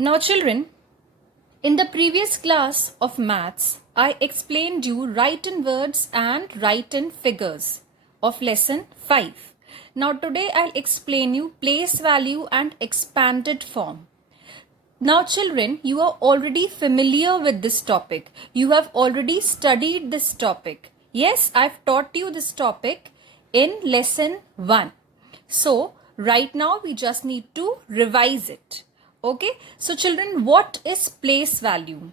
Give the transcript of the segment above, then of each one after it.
Now children, in the previous class of maths, I explained you written words and written figures of lesson 5. Now today I'll explain you place value and expanded form. Now children, you are already familiar with this topic. You have already studied this topic. Yes, I've taught you this topic in lesson 1. So right now we just need to revise it. Okay, so children, what is place value?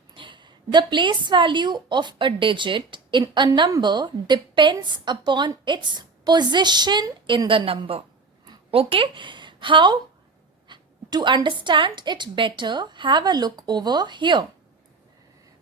The place value of a digit in a number depends upon its position in the number. Okay, how to understand it better, have a look over here.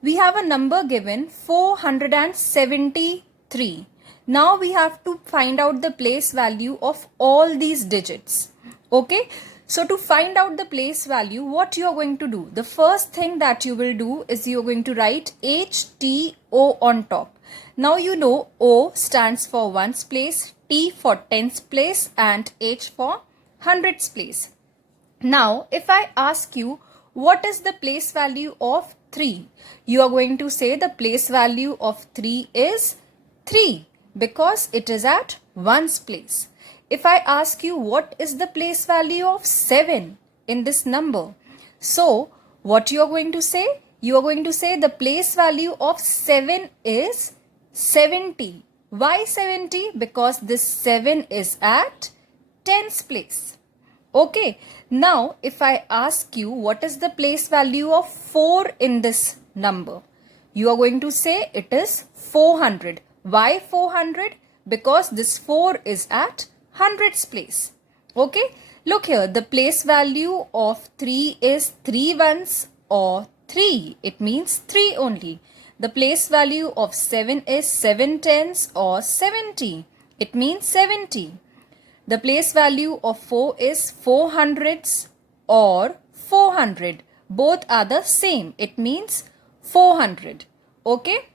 We have a number given 473. Now we have to find out the place value of all these digits. Okay, so to find out the place value, what you are going to do? The first thing that you will do is you are going to write HTO on top. Now you know O stands for ones place, T for tens place and H for hundreds place. Now if I ask you what is the place value of 3, you are going to say the place value of 3 is 3 because it is at ones place. If I ask you what is the place value of 7 in this number, so what you are going to say? You are going to say the place value of 7 is 70. Why 70? Because this 7 is at tens place. Okay, now if I ask you what is the place value of 4 in this number, you are going to say it is 400. Why 400? Because this 4 is at hundreds place. Okay, look here, the place value of 3 is 3 ones or 3. It means 3 only. The place value of 7 is 7 tens or 70. It means 70. The place value of 4 is 4 hundreds or 400. Both are the same. It means 400. Okay.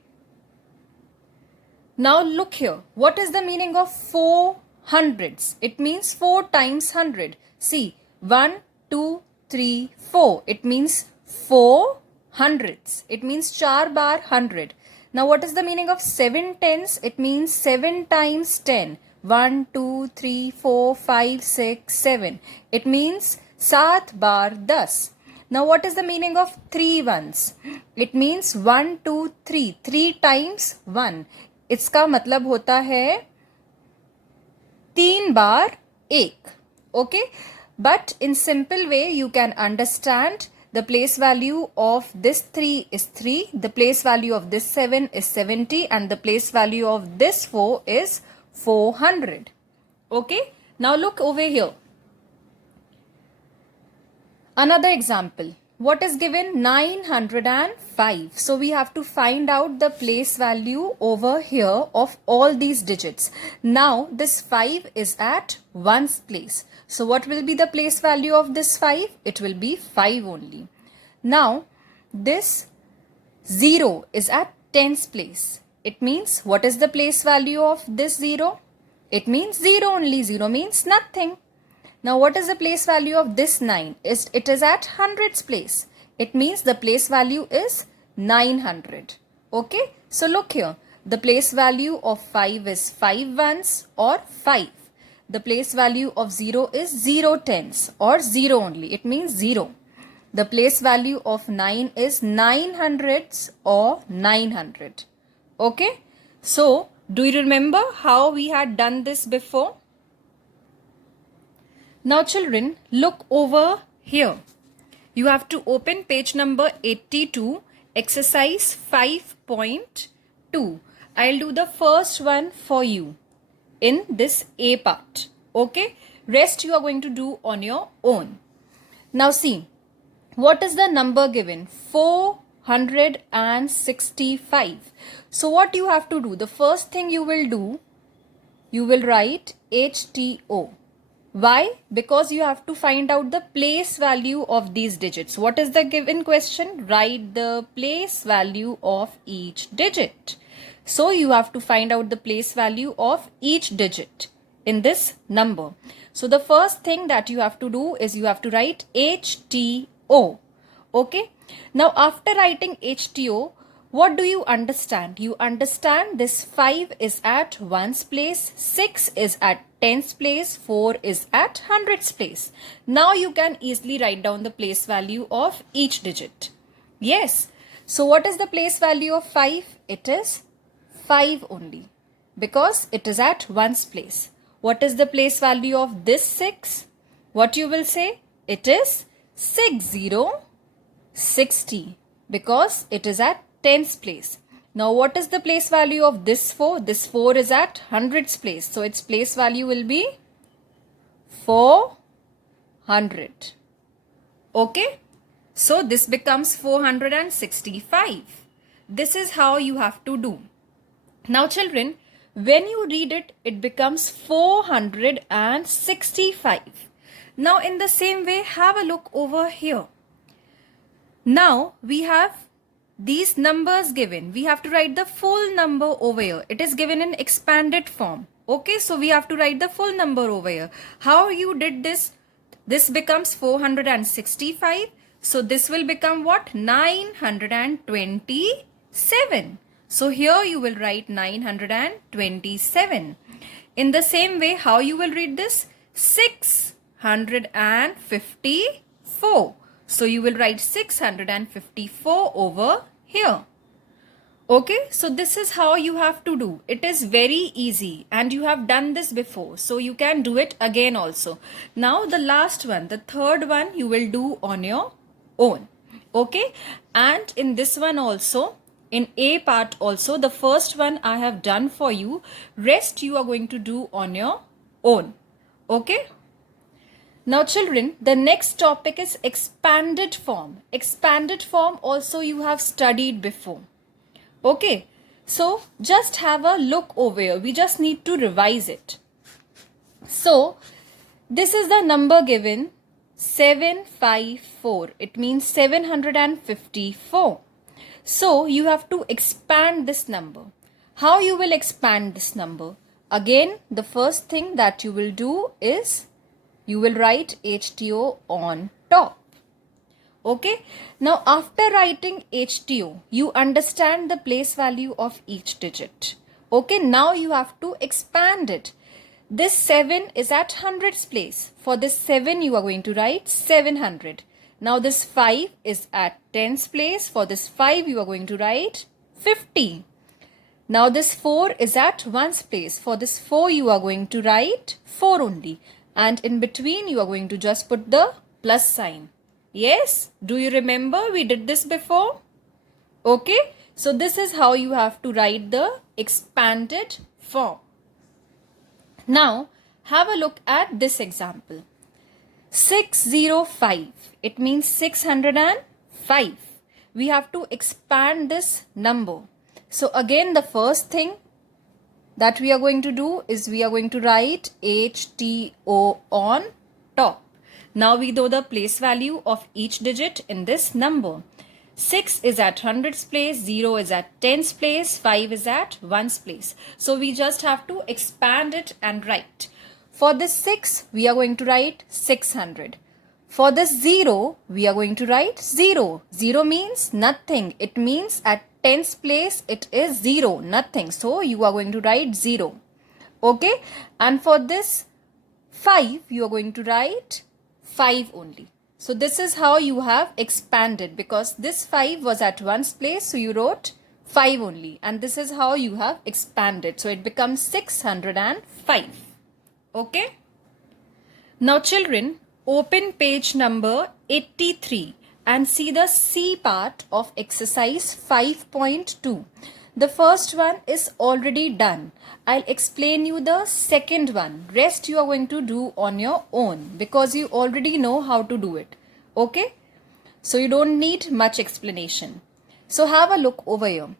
Now look here. What is the meaning of 4 hundreds? It means 4 times 100. See, 1, 2, 3, 4. It means 4 hundreds. It means 4 bar 100. Now what is the meaning of 7 tens? It means 7 times 10. 1, 2, 3, 4, 5, 6, 7. It means 7 bar 10. Now what is the meaning of 3 ones? It means 1, 2, 3. 3 times 1. इसका मतलब होता है 3 बार 1. Okay? But in simple way you can understand the place value of this 3 is 3. The place value of this 7 is 70 and the place value of this 4 is 400. Okay, now look over here. Another example. What is given? 905. So we have to find out the place value over here of all these digits. Now this 5 is at ones place. So what will be the place value of this 5? It will be 5 only. Now this 0 is at tens place. It means what is the place value of this 0? It means 0 only. 0 means nothing. Now what is the place value of this 9? It is at hundreds place. It means the place value is 900. Okay. So look here. The place value of 5 is 5 ones or 5. The place value of 0 is 0 tens or 0 only. It means 0. The place value of 9 is 9 hundreds or 900. Okay. So do you remember how we had done this before? Now children, look over here. You have to open page number 82, exercise 5.2. I'll do the first one for you in this A part. Okay? Rest you are going to do on your own. Now see, what is the number given? 465. So what you have to do? The first thing you will do, you will write HTO. Why? Because you have to find out the place value of these digits. What is the given question? Write the place value of each digit. So you have to find out the place value of each digit in this number. So the first thing that you have to do is you have to write HTO. Okay. Now after writing HTO, what do you understand? You understand this 5 is at 1's place, 6 is at 10's place, 4 is at 100's place. Now you can easily write down the place value of each digit. Yes. So what is the place value of 5? It is 5 only because it is at 1's place. What is the place value of this 6? What you will say? It is 60 because it is at 10's place. Now what is the place value of this 4? This 4 is at 100's place. So its place value will be 400. Okay. So this becomes 465. This is how you have to do. Now children, when you read it, it becomes 465. Now in the same way, have a look over here. Now we have these numbers given. We have to write the full number over here. It is given in expanded form. Okay, so we have to write the full number over here. How you did this? This becomes 465. So this will become what? 927. So here you will write 927. In the same way, how you will read this? 654. So you will write 654 over here. Okay, so this is how you have to do. It is very easy and you have done this before. So you can do it again also. Now the last one, the third one you will do on your own. Okay, and in this one also, in A part also, the first one I have done for you. Rest you are going to do on your own. Okay. Now children, the next topic is expanded form. Expanded form also you have studied before. Okay, so just have a look over here. We just need to revise it. So this is the number given 754. It means 754. So you have to expand this number. How you will expand this number? Again, the first thing that you will do is you will write HTO on top. Okay. Now after writing HTO, you understand the place value of each digit. Okay. Now you have to expand it. This 7 is at 100's place. For this 7 you are going to write 700. Now this 5 is at 10's place. For this 5 you are going to write 50. Now this 4 is at 1's place. For this 4 you are going to write 4 only. And in between you are going to just put the plus sign. Yes, do you remember we did this before? Okay, so this is how you have to write the expanded form. Now have a look at this example. 605, it means 605. We have to expand this number. So again the first thing that we are going to do is we are going to write HTO on top. Now we know the place value of each digit in this number. 6 is at 100's place, 0 is at 10's place, 5 is at 1's place. So we just have to expand it and write. For this 6, we are going to write 600. For this 0, we are going to write 0. 0 means nothing. It means at 10's place, it is 0, nothing. So you are going to write 0. Okay. And for this 5, you are going to write 5 only. So this is how you have expanded, because this 5 was at 1's place. So you wrote 5 only. And this is how you have expanded. So it becomes 605. Okay. Now children, open page number 83 and see the C part of exercise 5.2. The first one is already done. I'll explain you the second one. Rest you are going to do on your own because you already know how to do it. Okay? So you don't need much explanation. So have a look over here.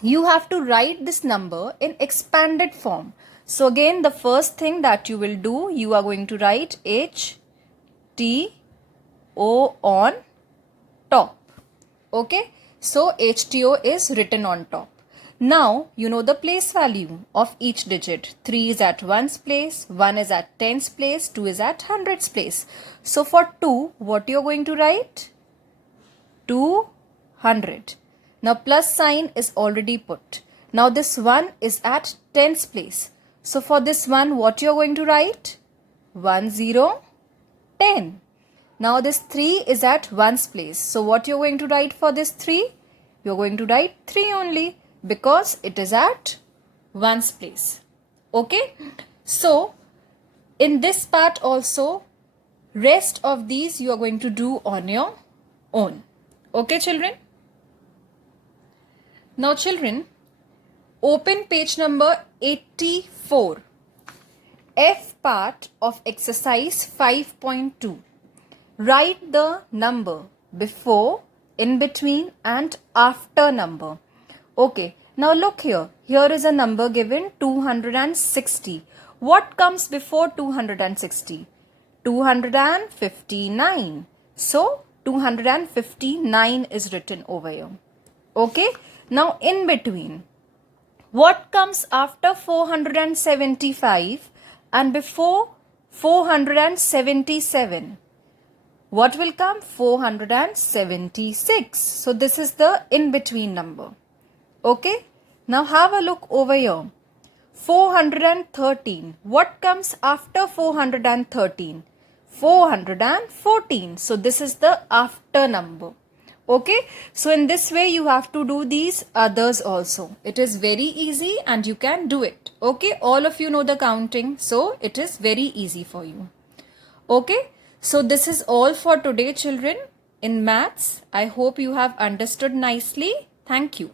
You have to write this number in expanded form. So again, the first thing that you will do, you are going to write HTO on top. Okay, so HTO is written on top. Now you know the place value of each digit. 3 is at 1's place, 1 is at 10's place, 2 is at 100's place. So for 2, what you are going to write? 200. Now plus sign is already put. Now this 1 is at tens place. So for this one, what you're going to write? 1, 0, 10. Now this 3 is at ones place. So what you're going to write for this 3? You're going to write 3 only because it is at ones place. Okay? So in this part also, rest of these you are going to do on your own. Okay, children? Now children, open page number 84. F part of exercise 5.2. Write the number before, in between and after number. Okay, now look here. Here is a number given 260. What comes before 260? 259. So 259 is written over here. Okay, now in between. What comes after 475 and before 477? What will come? 476. So this is the in-between number. Okay. Now have a look over here. 413. What comes after 413? 414. So this is the after number. Okay. So in this way you have to do these others also. It is very easy and you can do it. Okay. All of you know the counting. So it is very easy for you. Okay. So this is all for today, children, in maths. I hope you have understood nicely. Thank you.